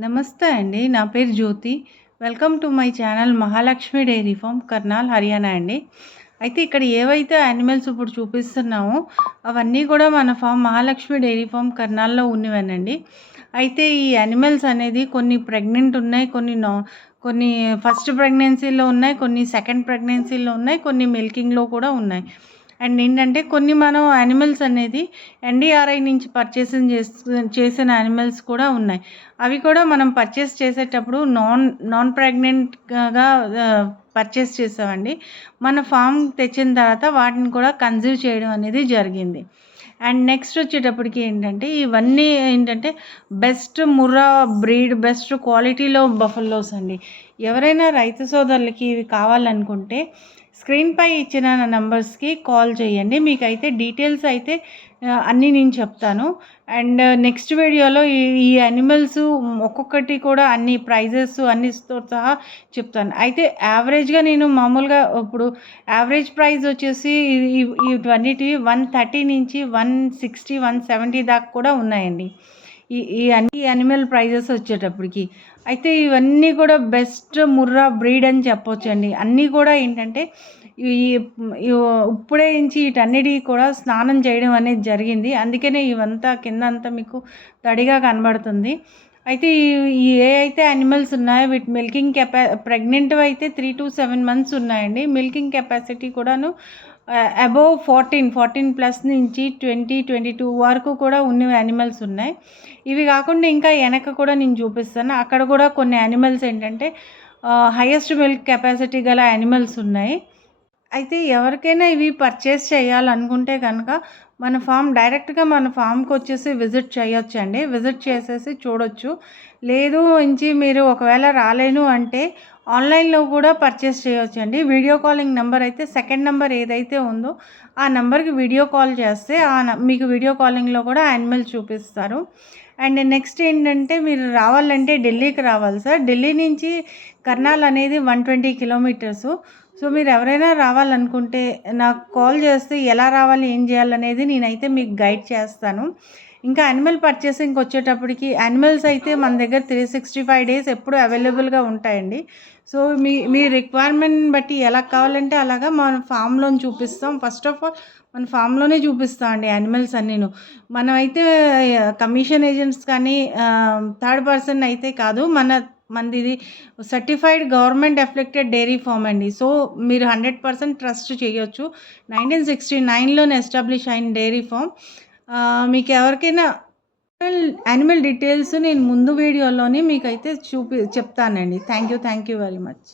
నమస్తే అండి. నా పేరు Jyothi. Welcome to my channel Mahalakshmi dairy farm, Karnal, Haryana అండి. అయితే ఇక్కడ ఏవైతే యానిమల్స్ ఇప్పుడు చూపిస్తున్నామో అవన్నీ కూడా మన ఫామ్ మహాలక్ష్మి డైరీ ఫార్మ్ కర్నాల్‌లో ఉన్నవేనండి. అయితే ఈ యానిమల్స్ అనేది కొన్ని ప్రెగ్నెంట్ ఉన్నాయి. కొన్ని ఫస్ట్ ప్రెగ్నెన్సీలో ఉన్నాయి. కొన్ని సెకండ్ ప్రెగ్నెన్సీలో ఉన్నాయి. కొన్ని మిల్కింగ్‌లో కూడా ఉన్నాయి. అండ్ ఏంటంటే కొన్ని మనం యానిమల్స్ అనేది ఎన్‌డీఆర్‌ఐ నుంచి చేసిన యానిమల్స్ కూడా ఉన్నాయి. అవి కూడా మనం పర్చేస్ చేసేటప్పుడు నాన్ ప్రెగ్నెంట్‌గా పర్చేస్ చేసామండి. మన ఫామ్ తెచ్చిన తర్వాత వాటిని కూడా కన్సీవ్ చేయడం అనేది జరిగింది. అండ్ నెక్స్ట్ వచ్చేటప్పటికి ఏంటంటే ఇవన్నీ ఏంటంటే బెస్ట్ ముర్రా బ్రీడ్, బెస్ట్ క్వాలిటీలో బఫెల్లోస్ అండి. ఎవరైనా రైతు సోదరులకి ఇవి కావాలనుకుంటే స్క్రీన్‌పై ఇచ్చిన నంబర్స్‌కి కాల్ చేయండి. మీకైతే డీటెయిల్స్ అయితే అన్నీ నేను చెప్తాను. అండ్ నెక్స్ట్ వీడియోలో ఈ యానిమల్స్ ఒక్కొక్కటి కూడా అన్ని ప్రైజెస్ అన్నిటితో సహా చెప్తాను. అయితే యావరేజ్‌గా నేను మామూలుగా ఇప్పుడు యావరేజ్ ప్రైస్ వచ్చేసి ఇవన్నిటివి 130 నుంచి 160, 170 దాకా కూడా ఉన్నాయండి. ఈ అన్ని యానిమల్ ప్రైజెస్ వచ్చేటప్పటికి. అయితే ఇవన్నీ కూడా బెస్ట్ ముర్రా బ్రీడ్ అని చెప్పొచ్చండి. అన్నీ కూడా ఏంటంటే ఈ ఇప్పుడే నుంచి వీటన్నిటికి కూడా స్నానం చేయడం అనేది జరిగింది. అందుకనే ఇవంతా కిందంతా మీకు తడిగా కనబడుతుంది. అయితే ఏ అయితే యానిమల్స్ ఉన్నాయో వీటి మిల్కింగ్ ప్రెగ్నెంట్‌వి అయితే 3-7 మంత్స్ ఉన్నాయండి. మిల్కింగ్ కెపాసిటీ కూడాను అబోవ్ 14 ప్లస్ నుంచి 20, 22 వరకు కూడా ఉన్న యానిమల్స్ ఉన్నాయి. ఇవి కాకుండా ఇంకా వెనక కూడా నేను చూపిస్తాను. అక్కడ కూడా కొన్ని యానిమల్స్ ఏంటంటే హైయెస్ట్ మిల్క్ కెపాసిటీ గల యానిమల్స్ ఉన్నాయి. అయితే ఎవరికైనా ఇవి పర్చేస్ చేయాలనుకుంటే కనుక డైరెక్ట్‌గా మన ఫామ్‌కి వచ్చేసి విజిట్ చేయొచ్చండి. విజిట్ చేసేసి చూడొచ్చు. లేదు మీరు ఒకవేళ రాలేను అంటే ఆన్లైన్‌లో కూడా పర్చేస్ చేయొచ్చండి. వీడియో కాలింగ్ నెంబర్ అయితే సెకండ్ నెంబర్ ఏదైతే ఉందో ఆ నెంబర్‌కి వీడియో కాల్ చేస్తే మీకు వీడియో కాలింగ్‌లో కూడా యానిమల్స్ చూపిస్తారు. అండ్ నెక్స్ట్ ఏంటంటే మీరు రావాలంటే ఢిల్లీకి రావాలి సార్. ఢిల్లీ నుంచి కర్నాల్ అనేది 120 కిలోమీటర్సు. సో మీరు ఎవరైనా రావాలనుకుంటే నాకు కాల్ చేస్తే ఎలా రావాలి, ఏం చేయాలనేది నేనైతే మీకు గైడ్ చేస్తాను. ఇంకా యానిమల్ పర్చేసింగ్కి వచ్చేటప్పటికి యానిమల్స్ అయితే మన దగ్గర 365 డేస్ ఎప్పుడు అవైలబుల్గా ఉంటాయండి. సో మీ రిక్వైర్మెంట్ని బట్టి ఎలా కావాలంటే అలాగా మన ఫామ్లోని చూపిస్తాం. ఫస్ట్ ఆఫ్ ఆల్ మన ఫామ్లోనే చూపిస్తామండి యానిమల్స్ అన్నీను. మనమైతే కమిషన్ ఏజెంట్స్ కానీ థర్డ్ పర్సన్ అయితే కాదు. మనది certified government afflicted dairy farm అండి. సో మీరు 100% ట్రస్ట్ చేయొచ్చు. 1969లోనే ఎస్టాబ్లిష్ అయిన డైరీ ఫామ్. మీకు ఎవరికైనా యానిమల్ డీటెయిల్స్ నేను ముందు వీడియోలోనే మీకైతే చెప్తానండి. Thank you very much.